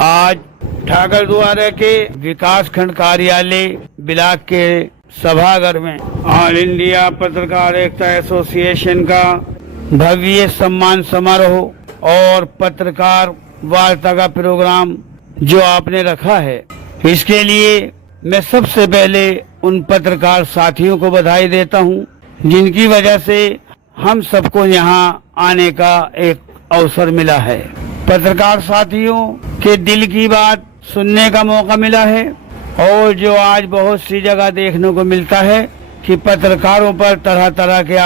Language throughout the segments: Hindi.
आज ठाकर द्वारा के विकास खंड कार्यालय ब्लॉक के सभागार में ऑल इंडिया पत्रकार एकता एसोसिएशन का भव्य सम्मान समारोह और पत्रकार वार्ता का प्रोग्राम जो आपने रखा है, इसके लिए मैं सबसे पहले उन पत्रकार साथियों को बधाई देता हूं, जिनकी वजह से हम सबको यहां आने का एक अवसर मिला है। पत्रकार साथियों के दिल की बात सुनने का मौका मिला है और जो आज बहुत सी जगह देखने को मिलता है कि पत्रकारों पर तरह तरह के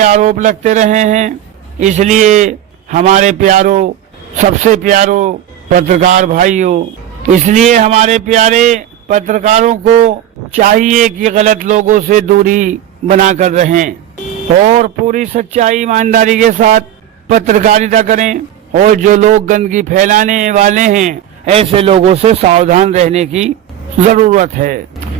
आरोप लगते रहे हैं इसलिए हमारे प्यारों, सबसे प्यारों पत्रकार भाइयों, इसलिए हमारे प्यारे पत्रकारों को चाहिए कि गलत लोगों से दूरी बनाकर रहें और पूरी सच्चाई ईमानदारी के साथ पत्रकारिता करें और जो लोग गंदगी फैलाने वाले हैं ऐसे लोगों से सावधान रहने की जरूरत है,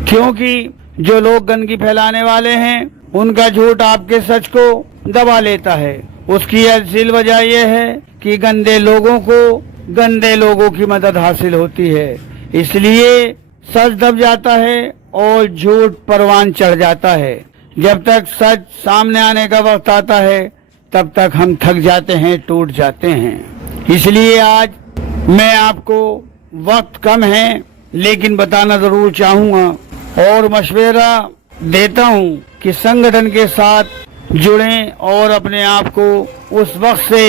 क्योंकि जो लोग गंदगी फैलाने वाले हैं उनका झूठ आपके सच को दबा लेता है। उसकी असल वजह यह है कि गंदे लोगों की मदद हासिल होती है, इसलिए सच दब जाता है और झूठ परवान चढ़ जाता है। जब तक सच सामने आने का वक्त आता है तब तक हम थक जाते हैं, टूट जाते हैं। इसलिए आज मैं आपको, वक्त कम है लेकिन बताना जरूर चाहूँगा और मशवरा देता हूँ कि संगठन के साथ जुड़ें और अपने आप को उस वक्त से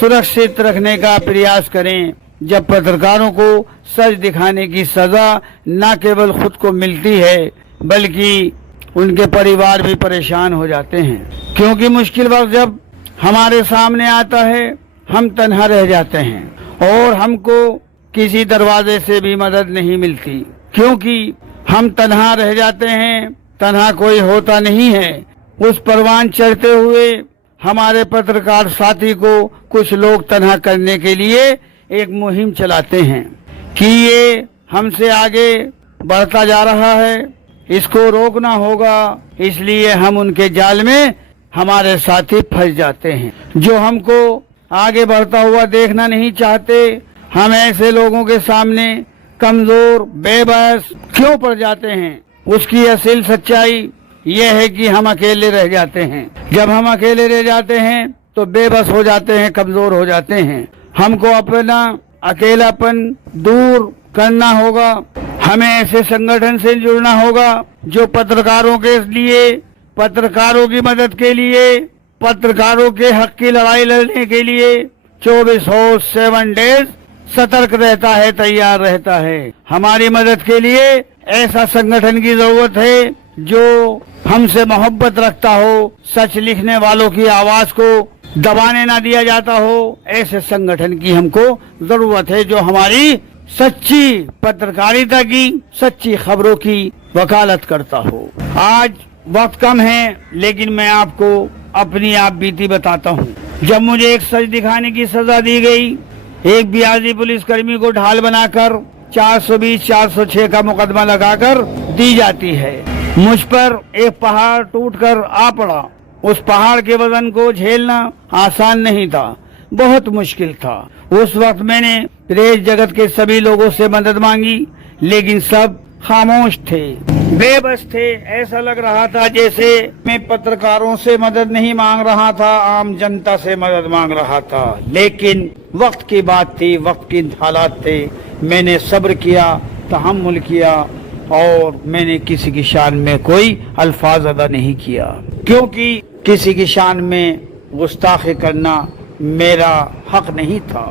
सुरक्षित रखने का प्रयास करें जब पत्रकारों को सच दिखाने की सजा न केवल खुद को मिलती है बल्कि उनके परिवार भी परेशान हो जाते हैं, क्योंकि मुश्किल वक्त जब हमारे सामने आता है हम तन्हा रह जाते हैं और हमको किसी दरवाजे से भी मदद नहीं मिलती, क्योंकि हम तन्हा रह जाते हैं, तन्हा कोई होता नहीं है। उस परवान चढ़ते हुए हमारे पत्रकार साथी को कुछ लोग तन्हा करने के लिए एक मुहिम चलाते हैं कि ये हमसे आगे बढ़ता जा रहा है, इसको रोकना होगा, इसलिए हम उनके जाल में हमारे साथी फंस जाते हैं जो हमको आगे बढ़ता हुआ देखना नहीं चाहते। हम ऐसे लोगों के सामने कमजोर, बेबस क्यों पड़ जाते हैं? उसकी असल सच्चाई यह है कि हम अकेले रह जाते हैं। जब हम अकेले रह जाते हैं तो बेबस हो जाते हैं, कमजोर हो जाते हैं। हमको अपना अकेलापन दूर करना होगा, हमें ऐसे संगठन से जुड़ना होगा जो पत्रकारों के लिए, पत्रकारों की मदद के लिए, पत्रकारों के हक की लड़ाई लड़ने के लिए 24/7 डेज सतर्क रहता है, तैयार रहता है। हमारी मदद के लिए ऐसा संगठन की जरूरत है जो हमसे मोहब्बत रखता हो, सच लिखने वालों की आवाज को दबाने ना दिया जाता हो। ऐसे संगठन की हमको जरूरत है जो हमारी सच्ची पत्रकारिता की, सच्ची खबरों की वकालत करता हो। आज वक्त कम है लेकिन मैं आपको अपनी आप बीती बताता हूँ। जब मुझे एक सच दिखाने की सजा दी गई, एक बिहारी पुलिसकर्मी को ढाल बनाकर 420-406 का मुकदमा लगाकर दी जाती है। मुझ पर एक पहाड़ टूटकर आ पड़ा। उस पहाड़ के वजन को झेलना आसान नहीं था, बहुत मुश्किल था। उस वक्त मैंने प्रेस जगत के सभी लोगों से मदद मांगी लेकिन सब खामोश थे, बेबस थे। ऐसा लग रहा था जैसे मैं पत्रकारों से मदद नहीं मांग रहा था, आम जनता से मदद मांग रहा था। लेकिन वक्त की बात थी, वक्त के हालात थे। मैंने सब्र किया, तहम्मुल किया और मैंने किसी की शान में कोई अल्फाज अदा नहीं किया, क्योंकि किसी की शान में गुस्ताखी करना मेरा हक नहीं था।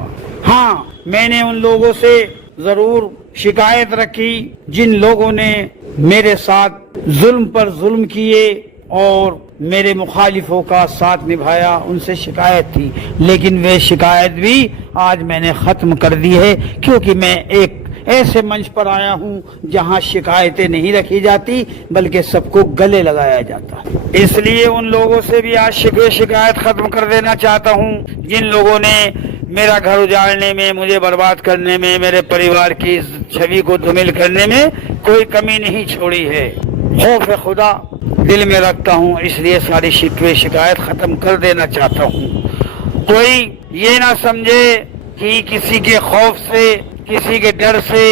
हाँ, मैंने उन लोगों से जरूर शिकायत रखी जिन लोगों ने मेरे साथ जुल्म पर जुल्म किए और मेरे मुखालिफों का साथ निभाया, उनसे शिकायत थी। लेकिन वे शिकायत भी आज मैंने खत्म कर दी है, क्योंकि मैं एक ऐसे मंच पर आया हूँ जहाँ शिकायतें नहीं रखी जाती बल्कि सबको गले लगाया जाता है। इसलिए उन लोगों से भी आज शिकायत खत्म कर देना चाहता हूँ जिन लोगों ने मेरा घर उजाड़ने में, मुझे बर्बाद करने में, मेरे परिवार की छवि को धूमिल करने में कोई कमी नहीं छोड़ी है। खौफ खुदा दिल में रखता हूँ, इसलिए सारी शिकायत खत्म कर देना चाहता हूँ। कोई ये ना समझे कि किसी के खौफ से, किसी के डर से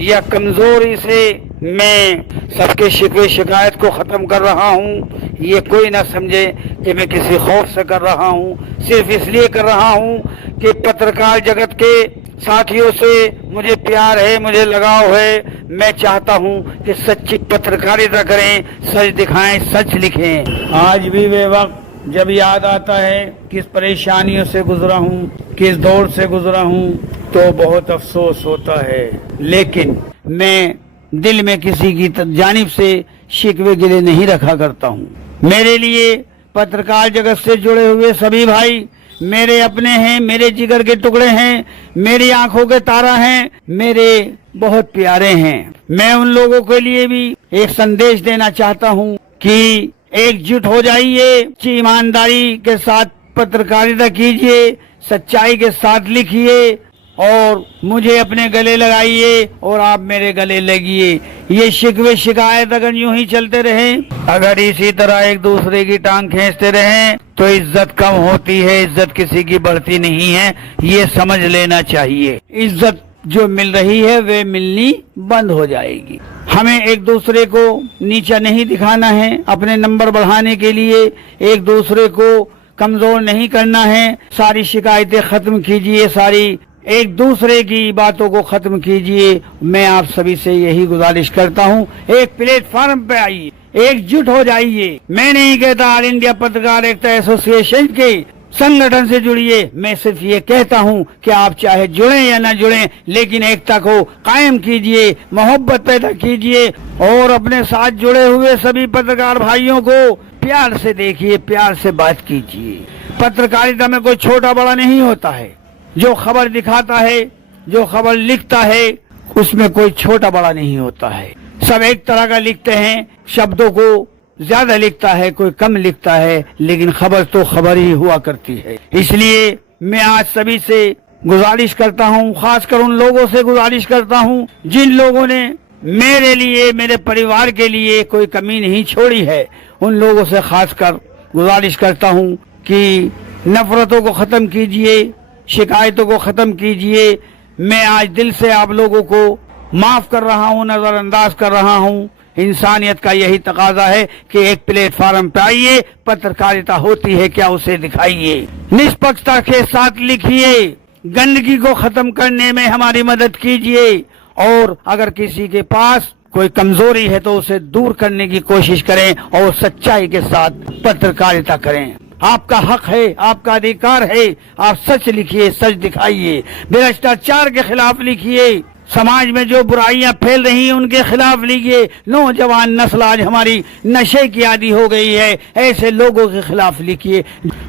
या कमजोरी से मैं सबके शिकवे शिकायत को खत्म कर रहा हूँ। ये कोई ना समझे कि मैं किसी खौफ से कर रहा हूँ। सिर्फ इसलिए कर रहा हूँ कि पत्रकार जगत के साथियों से मुझे प्यार है, मुझे लगाव है। मैं चाहता हूँ कि सच्ची पत्रकारिता करें, सच दिखाएं, सच लिखें। आज भी वे वक्त जब याद आता है किस परेशानियों से गुजरा हूँ, किस दौर से गुजरा हूँ, तो बहुत अफसोस होता है। लेकिन मैं दिल में किसी की जानिब से शिकवे गिले नहीं रखा करता हूँ। मेरे लिए पत्रकार जगत से जुड़े हुए सभी भाई मेरे अपने हैं, मेरे जिगर के टुकड़े हैं, मेरी आंखों के तारा हैं, मेरे बहुत प्यारे हैं। मैं उन लोगों के लिए भी एक संदेश देना चाहता हूँ कि एकजुट हो जाइए, ईमानदारी के साथ पत्रकारिता कीजिए, सच्चाई के साथ लिखिए और मुझे अपने गले लगाइए और आप मेरे गले लगिए। ये शिकवे शिकायत अगर यूं ही चलते रहें, अगर इसी तरह एक दूसरे की टांग खींचते रहें तो इज्जत कम होती है, इज्जत किसी की बढ़ती नहीं है। ये समझ लेना चाहिए। इज्जत जो मिल रही है वे मिलनी बंद हो जाएगी। हमें एक दूसरे को नीचा नहीं दिखाना है, अपने नंबर बढ़ाने के लिए एक दूसरे को कमजोर नहीं करना है। सारी शिकायतें खत्म कीजिए, सारी एक दूसरे की बातों को खत्म कीजिए। मैं आप सभी से यही गुजारिश करता हूँ, एक प्लेटफॉर्म पे आइए, एकजुट हो जाइए। मैं नहीं कहता ऑल इंडिया पत्रकार एकता एसोसिएशन के संगठन से जुड़िए, मैं सिर्फ ये कहता हूँ कि आप चाहे जुड़े या ना जुड़े, लेकिन एकता को कायम कीजिए, मोहब्बत पैदा कीजिए और अपने साथ जुड़े हुए सभी पत्रकार भाइयों को प्यार से देखिए, प्यार से बात कीजिए। पत्रकारिता में कोई छोटा बड़ा नहीं होता है। जो खबर दिखाता है, जो खबर लिखता है, उसमें कोई छोटा बड़ा नहीं होता है। सब एक तरह का लिखते हैं, शब्दों को ज्यादा लिखता है, कोई कम लिखता है, लेकिन खबर तो खबर ही हुआ करती है। इसलिए मैं आज सभी से गुजारिश करता हूँ, खासकर उन लोगों से गुजारिश करता हूँ जिन लोगों ने मेरे लिए, मेरे परिवार के लिए कोई कमी नहीं छोड़ी है। उन लोगों से खासकर गुजारिश करता हूँ कि नफरतों को खत्म कीजिए, शिकायतों को खत्म कीजिए। मैं आज दिल से आप लोगों को माफ कर रहा हूँ, नजरअंदाज कर रहा हूँ। इंसानियत का यही तकाजा है कि एक प्लेटफॉर्म पे आइए, पत्रकारिता होती है क्या उसे दिखाइए, निष्पक्षता के साथ लिखिए, गंदगी को खत्म करने में हमारी मदद कीजिए और अगर किसी के पास कोई कमजोरी है तो उसे दूर करने की कोशिश करें और सच्चाई के साथ पत्रकारिता करें। आपका हक है, आपका अधिकार है। आप सच लिखिए, सच दिखाइए, भ्रष्टाचार के खिलाफ लिखिए, समाज में जो बुराइयां फैल रही हैं उनके खिलाफ लिखिए। नौजवान नस्ल आज हमारी नशे की आदी हो गई है, ऐसे लोगों के खिलाफ लिखिए।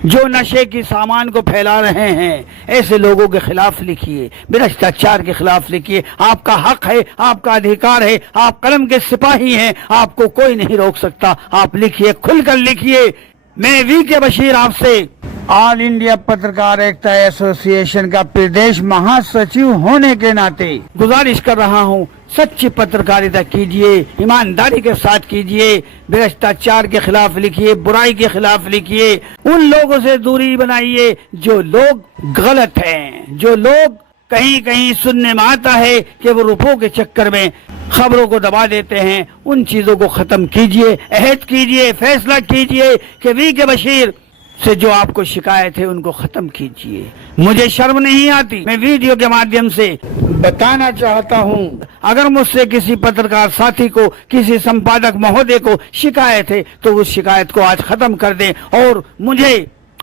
जो नशे की सामान को फैला रहे हैं ऐसे लोगों के खिलाफ लिखिए, भ्रष्टाचार के खिलाफ लिखिए। आपका हक है, आपका अधिकार है, आप कलम के सिपाही हैं, आपको कोई नहीं रोक सकता। आप लिखिए, खुलकर लिखिए। मैं वी.के. बशीर आपसे ऑल इंडिया पत्रकार एकता एसोसिएशन का प्रदेश महासचिव होने के नाते गुजारिश कर रहा हूँ, सच्ची पत्रकारिता कीजिए, ईमानदारी के साथ कीजिए, भ्रष्टाचार के खिलाफ लिखिए, बुराई के खिलाफ लिखिए। उन लोगों से दूरी बनाइए जो लोग गलत हैं, जो लोग कहीं कहीं सुनने में आता है कि वो रुपयों के चक्कर में खबरों को दबा देते हैं। उन चीजों को खत्म कीजिए, अहद कीजिए, फैसला कीजिए कि वी.के. बशीर से जो आपको शिकायत है उनको खत्म कीजिए। मुझे शर्म नहीं आती, मैं वीडियो के माध्यम से बताना चाहता हूँ, अगर मुझसे किसी पत्रकार साथी को, किसी संपादक महोदय को शिकायत है तो उस शिकायत को आज खत्म कर दें और मुझे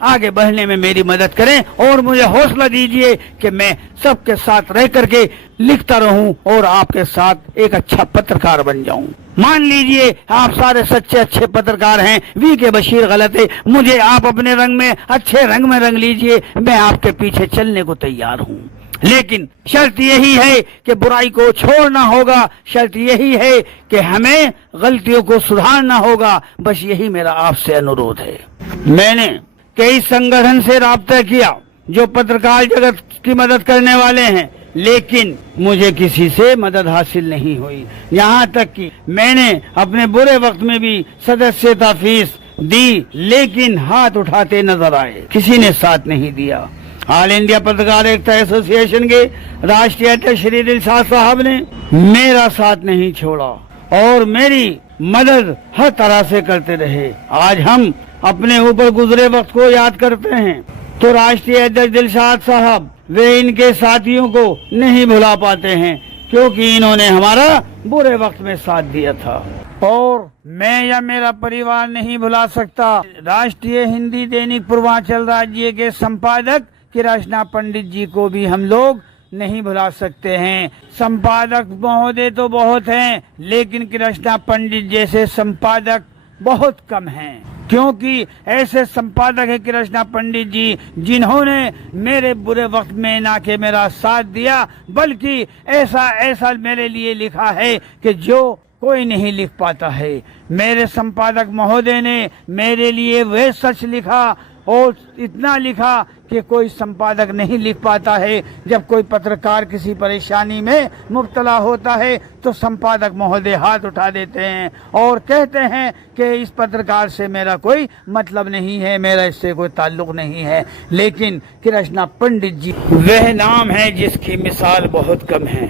आगे बढ़ने में मेरी मदद करें और मुझे हौसला दीजिए कि मैं सबके साथ रह करके लिखता रहूं और आपके साथ एक अच्छा पत्रकार बन जाऊं। मान लीजिए आप सारे सच्चे अच्छे पत्रकार हैं, वी.के. बशीर गलत है, मुझे आप अपने रंग में, अच्छे रंग में रंग लीजिए, मैं आपके पीछे चलने को तैयार हूँ। लेकिन शर्त यही है कि बुराई को छोड़ना होगा, शर्त यही है कि हमें गलतियों को सुधारना होगा। बस यही मेरा आपसे अनुरोध है। मैंने कई संगठन से राब्ता किया जो पत्रकार जगत की मदद करने वाले हैं, लेकिन मुझे किसी से मदद हासिल नहीं हुई। यहाँ तक कि मैंने अपने बुरे वक्त में भी सदस्यता फीस दी, लेकिन हाथ उठाते नजर आए, किसी ने साथ नहीं दिया। ऑल इंडिया पत्रकार एकता एसोसिएशन के राष्ट्रीय अध्यक्ष श्री दिलशाद साहब ने मेरा साथ नहीं छोड़ा और मेरी मदद हर तरह से करते रहे। आज हम अपने ऊपर गुजरे वक्त को याद करते हैं तो राष्ट्रीय अध्यक्ष दिलशाद साहब वे इनके साथियों को नहीं भुला पाते हैं, क्योंकि इन्होंने हमारा बुरे वक्त में साथ दिया था। और मैं या मेरा परिवार नहीं भुला सकता राष्ट्रीय हिंदी दैनिक पूर्वांचल राज्य के संपादक कृष्णा पंडित जी को भी हम लोग नहीं भुला सकते हैं। संपादक महोदय तो बहुत हैं, लेकिन कृष्णा पंडित जैसे संपादक बहुत कम हैं, क्योंकि ऐसे संपादक है कृष्णा पंडित जी जिन्होंने मेरे बुरे वक्त में ना के मेरा साथ दिया, बल्कि ऐसा मेरे लिए लिखा है कि जो कोई नहीं लिख पाता है। मेरे संपादक महोदय ने मेरे लिए वह सच लिखा और इतना लिखा कि कोई संपादक नहीं लिख पाता है। जब कोई पत्रकार किसी परेशानी में मुब्तला होता है तो संपादक महोदय हाथ उठा देते हैं और कहते हैं कि इस पत्रकार से मेरा कोई मतलब नहीं है, मेरा इससे कोई ताल्लुक नहीं है। लेकिन कृष्णा पंडित जी वह नाम है जिसकी मिसाल बहुत कम है।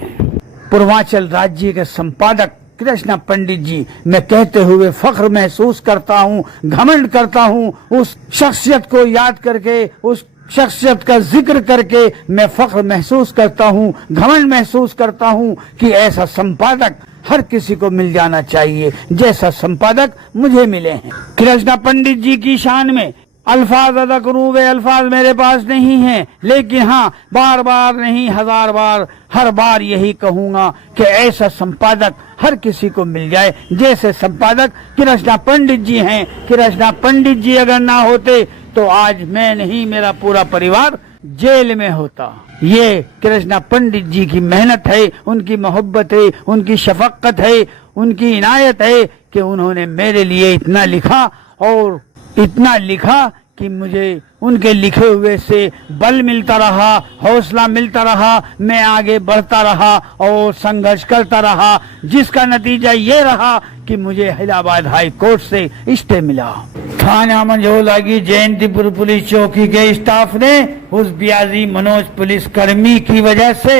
पूर्वांचल राज्य के संपादक कृष्णा पंडित जी मैं कहते हुए फख्र महसूस करता हूँ, घमंड करता हूँ। उस शख्सियत को याद करके, उस शख्सियत का जिक्र करके मैं फख्र महसूस करता हूँ, घमंड महसूस करता हूँ कि ऐसा संपादक हर किसी को मिल जाना चाहिए जैसा संपादक मुझे मिले हैं। कृष्णा पंडित जी की शान में अल्फाज अदा करूं, वे अल्फाज मेरे पास नहीं हैं, लेकिन हाँ बार बार नहीं 1000 बार हर बार यही कहूंगा कि ऐसा संपादक हर किसी को मिल जाए जैसे संपादक कृष्णा पंडित जी हैं। कृष्णा पंडित जी अगर ना होते तो आज मैं नहीं, मेरा पूरा परिवार जेल में होता। ये कृष्णा पंडित जी की मेहनत है, उनकी मोहब्बत है, उनकी शफकत है, उनकी इनायत है कि उन्होंने मेरे लिए इतना लिखा और इतना लिखा कि मुझे उनके लिखे हुए से बल मिलता रहा, हौसला मिलता रहा, मैं आगे बढ़ता रहा और संघर्ष करता रहा, जिसका नतीजा ये रहा कि मुझे इलाहाबाद हाई कोर्ट से स्टे मिला। थाना मंझोला की जयंतीपुर पुलिस चौकी के स्टाफ ने उस ब्याजी मनोज पुलिस कर्मी की वजह से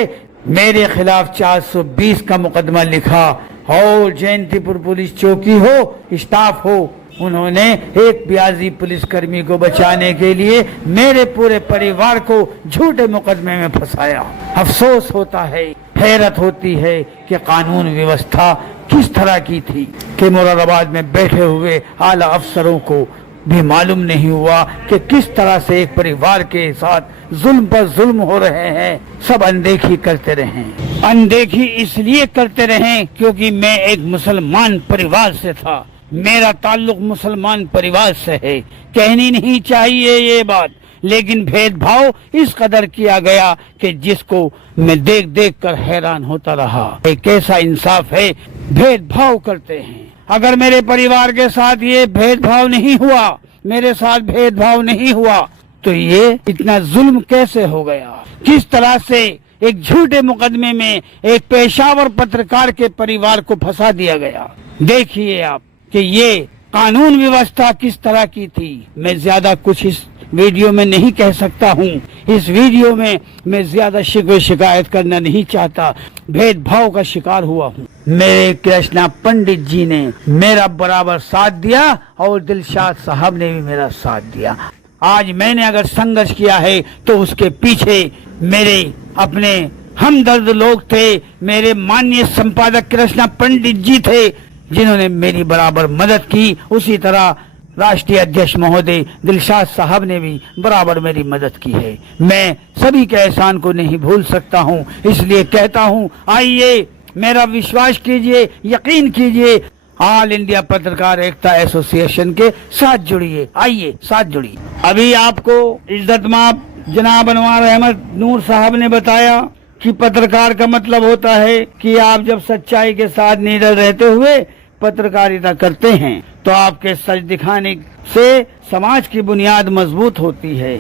मेरे खिलाफ 420 का मुकदमा लिखा और जयंतीपुर पुलिस चौकी हो, स्टाफ हो, उन्होंने एक ब्याजी पुलिसकर्मी को बचाने के लिए मेरे पूरे परिवार को झूठे मुकदमे में फंसाया। अफसोस होता है, हैरत होती है कि कानून व्यवस्था किस तरह की थी कि मुरादाबाद में बैठे हुए आला अफसरों को भी मालूम नहीं हुआ कि किस तरह से एक परिवार के साथ जुल्म पर जुल्म हो रहे हैं। सब अनदेखी करते रहे। अनदेखी इसलिए करते रहे क्योंकि मैं एक मुसलमान परिवार से था, मेरा ताल्लुक मुसलमान परिवार से है। कहनी नहीं चाहिए ये बात, लेकिन भेदभाव इस कदर किया गया कि जिसको मैं देख देख कर हैरान होता रहा। एक ऐसा इंसाफ है, भेदभाव करते हैं। अगर मेरे परिवार के साथ ये भेदभाव नहीं हुआ, मेरे साथ भेदभाव नहीं हुआ, तो ये इतना जुल्म कैसे हो गया? किस तरह से एक झूठे मुकदमे में एक पेशावर पत्रकार के परिवार को फंसा दिया गया? देखिए आप कि ये कानून व्यवस्था किस तरह की थी। मैं ज्यादा कुछ इस वीडियो में नहीं कह सकता हूँ। इस वीडियो में मैं ज्यादा शिकायत करना नहीं चाहता। भेदभाव का शिकार हुआ हूँ। मेरे कृष्णा पंडित जी ने मेरा बराबर साथ दिया और दिलशाद साहब ने भी मेरा साथ दिया। आज मैंने अगर संघर्ष किया है तो उसके पीछे मेरे अपने हमदर्द लोग थे। मेरे माननीय संपादक कृष्णा पंडित जी थे जिन्होंने मेरी बराबर मदद की। उसी तरह राष्ट्रीय अध्यक्ष महोदय दिलशाद साहब ने भी बराबर मेरी मदद की है। मैं सभी के एहसान को नहीं भूल सकता हूँ, इसलिए कहता हूँ आइए मेरा विश्वास कीजिए, यकीन कीजिए, ऑल इंडिया पत्रकार एकता एसोसिएशन के साथ जुड़िए। आइए साथ जुड़िए। अभी आपको इज्जतमाब जनाब अनवार अहमद नूर साहब ने बताया कि पत्रकार का मतलब होता है कि आप जब सच्चाई के साथ निडर रहते हुए पत्रकारिता करते हैं तो आपके सच दिखाने से समाज की बुनियाद मजबूत होती है।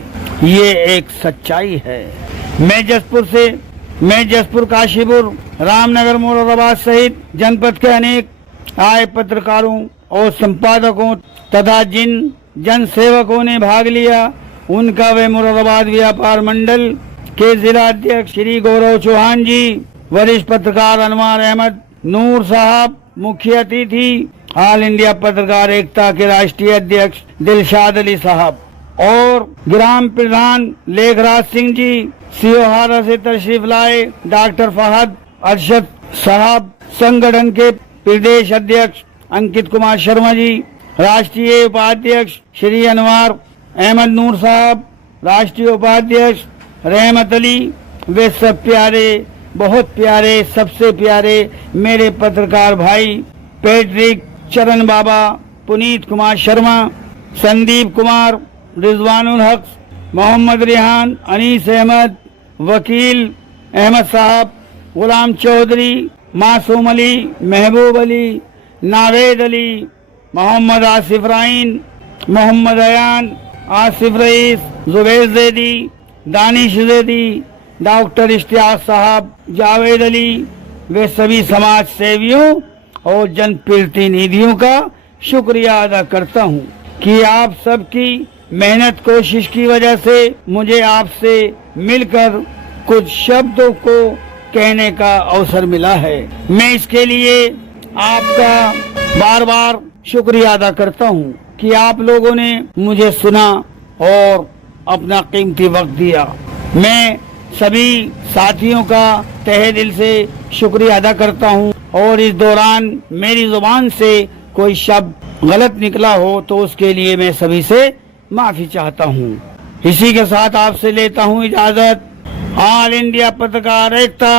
ये एक सच्चाई है। मैं जसपुर, काशीपुर, रामनगर, मुरादाबाद सहित जनपद के अनेक आए पत्रकारों और संपादकों तथा जिन जन सेवकों ने भाग लिया उनका व मुरादाबाद व्यापार मंडल के जिला अध्यक्ष श्री गौरव चौहान जी, वरिष्ठ पत्रकार अनवर अहमद नूर साहब, मुख्य अतिथि ऑल इंडिया पत्रकार एकता के राष्ट्रीय अध्यक्ष दिलशाद अली साहब और ग्राम प्रधान लेखराज सिंह जी, सियोहारा से तशरीफ लाए डॉक्टर फहद अरशद साहब, संगठन के प्रदेश अध्यक्ष अंकित कुमार शर्मा जी, राष्ट्रीय उपाध्यक्ष श्री अनवर अहमद नूर साहब, राष्ट्रीय उपाध्यक्ष रहमत अली, वे सब प्यारे, बहुत प्यारे, सबसे प्यारे मेरे पत्रकार भाई पैट्रिक, चरण बाबा, पुनीत कुमार शर्मा, संदीप कुमार, रिजवानुल हक, मोहम्मद रिहान, अनीस अहमद, वकील अहमद साहब, गुलाम चौधरी, मासूम अली, महबूब अली, नावेद अली, मोहम्मद आसिफ राइन, मोहम्मद अयान, आसिफ रईस, जुबैर जैदी, दानिश जैदी, डॉक्टर इश्तियाक साहब, जावेद अली, वे सभी समाज सेवियों और जनप्रतिनिधियों का शुक्रिया अदा करता हूँ कि आप सबकी मेहनत कोशिश की वजह से मुझे आपसे मिलकर कुछ शब्दों को कहने का अवसर मिला है। मैं इसके लिए आपका बार बार शुक्रिया अदा करता हूँ कि आप लोगों ने मुझे सुना और अपना कीमती वक्त दिया। मैं सभी साथियों का तहे दिल से शुक्रिया अदा करता हूँ और इस दौरान मेरी जुबान से कोई शब्द गलत निकला हो तो उसके लिए मैं सभी से माफी चाहता हूँ। इसी के साथ आपसे लेता हूँ इजाजत। ऑल इंडिया पत्रकार एकता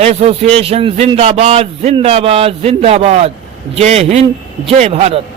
एसोसिएशन जिंदाबाद, जिंदाबाद, जिंदाबाद। जय हिंद, जय भारत।